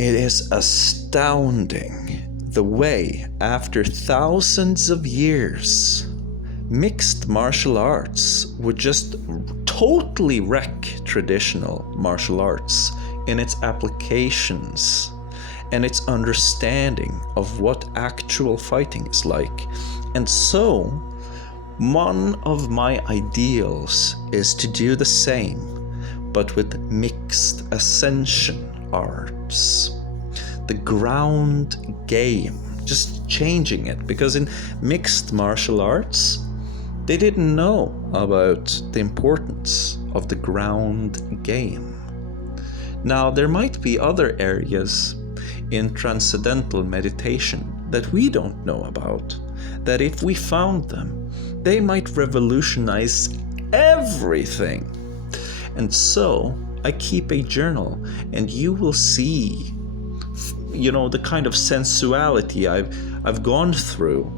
It is astounding the way, after thousands of years, mixed martial arts would just totally wreck traditional martial arts in its applications and its understanding of what actual fighting is like. And so, one of my ideals is to do the same, but with mixed ascension arts. The ground game, just changing it, because in mixed martial arts, they didn't know about the importance of the ground game. Now, there might be other areas in transcendental meditation that we don't know about, that if we found them, they might revolutionize everything. And so I keep a journal, and you will see, the kind of sensuality I've gone through.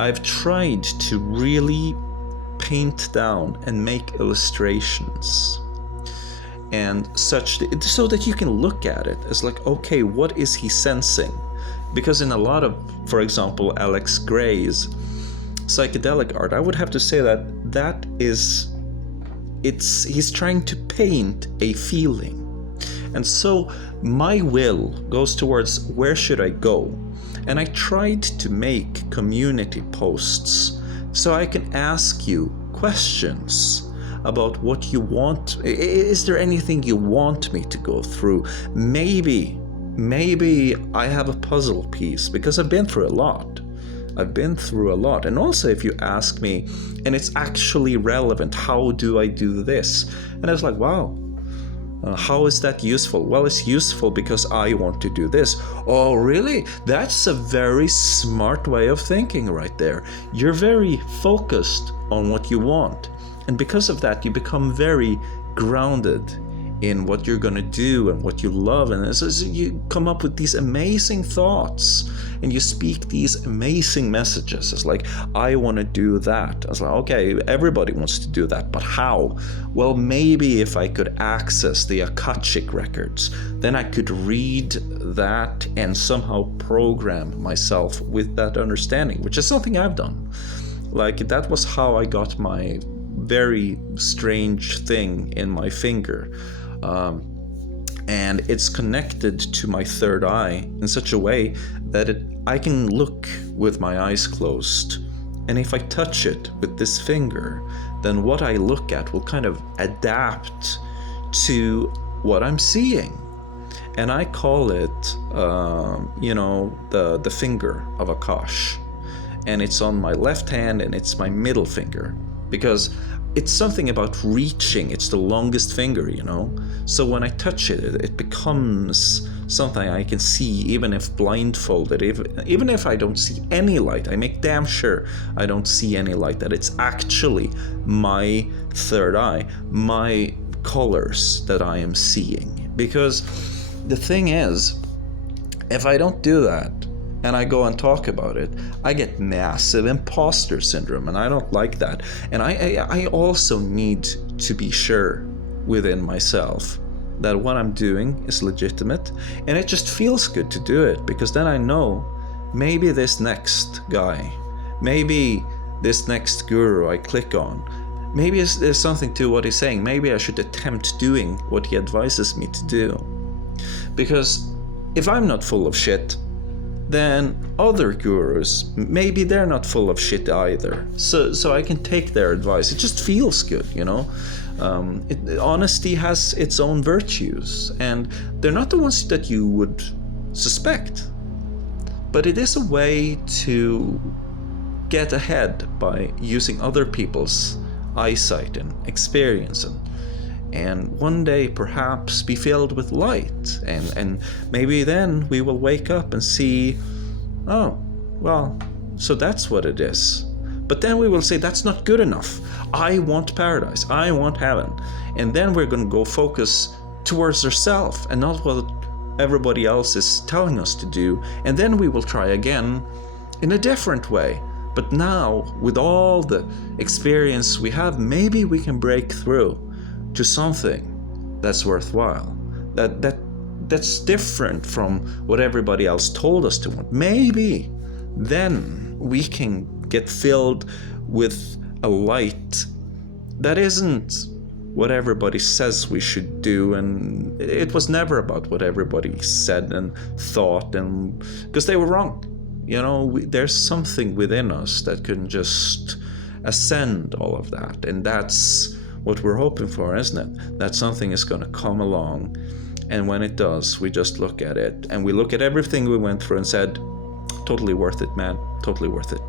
I've tried to really paint down and make illustrations and such, so that you can look at it as like, okay, what is he sensing? Because in a lot of, for example, Alex Gray's psychedelic art, I would have to say that he's trying to paint a feeling. And so my will goes towards, where should I go? And I tried to make community posts so I can ask you questions about what you want. Is there anything you want me to go through? Maybe I have a puzzle piece, because I've been through a lot. And also, if you ask me, and it's actually relevant, how do I do this? And I was like, wow, how is that useful? Well, it's useful because I want to do this. Oh, really? That's a very smart way of thinking right there. You're very focused on what you want. And because of that, you become very grounded in what you're going to do and what you love. And so you come up with these amazing thoughts, and you speak these amazing messages. It's like, I want to do that. I was like, okay, everybody wants to do that, but how? Well, maybe if I could access the Akashic records, then I could read that and somehow program myself with that understanding, which is something I've done. Like, that was how I got my very strange thing in my finger. And it's connected to my third eye in such a way that I can look with my eyes closed. And if I touch it with this finger, then what I look at will kind of adapt to what I'm seeing. And I call it, the finger of Akash. And it's on my left hand, and it's my middle finger, because it's something about reaching. It's the longest finger, So when I touch it, it becomes something I can see, even if blindfolded, even if I don't see any light. I make damn sure I don't see any light, that it's actually my third eye, my colors that I am seeing. Because the thing is, if I don't do that, and I go and talk about it, I get massive imposter syndrome, and I don't like that. And I also need to be sure within myself that what I'm doing is legitimate, and it just feels good to do it, because then I know maybe this next guy, maybe this next guru I click on, maybe there's something to what he's saying. Maybe I should attempt doing what he advises me to do. Because if I'm not full of shit, then other gurus, maybe they're not full of shit either. So I can take their advice. It just feels good, Honesty has its own virtues, and they're not the ones that you would suspect. But it is a way to get ahead by using other people's eyesight and experience, and one day perhaps be filled with light, and maybe then we will wake up and see, oh, well, so that's what it is. But then we will say, that's not good enough. I want paradise. I want heaven. And then we're going to go focus towards ourselves and not what everybody else is telling us to do. And then we will try again in a different way. But now, with all the experience we have, maybe we can break through to something that's worthwhile, that that's different from what everybody else told us to want, maybe then we can get filled with a light that isn't what everybody says we should do. And it was never about what everybody said and thought, and because they were wrong. There's something within us that can just ascend all of that, and that's what we're hoping for, isn't it? That something is going to come along, and when it does, we just look at it, and we look at everything we went through and said, totally worth it, man, totally worth it.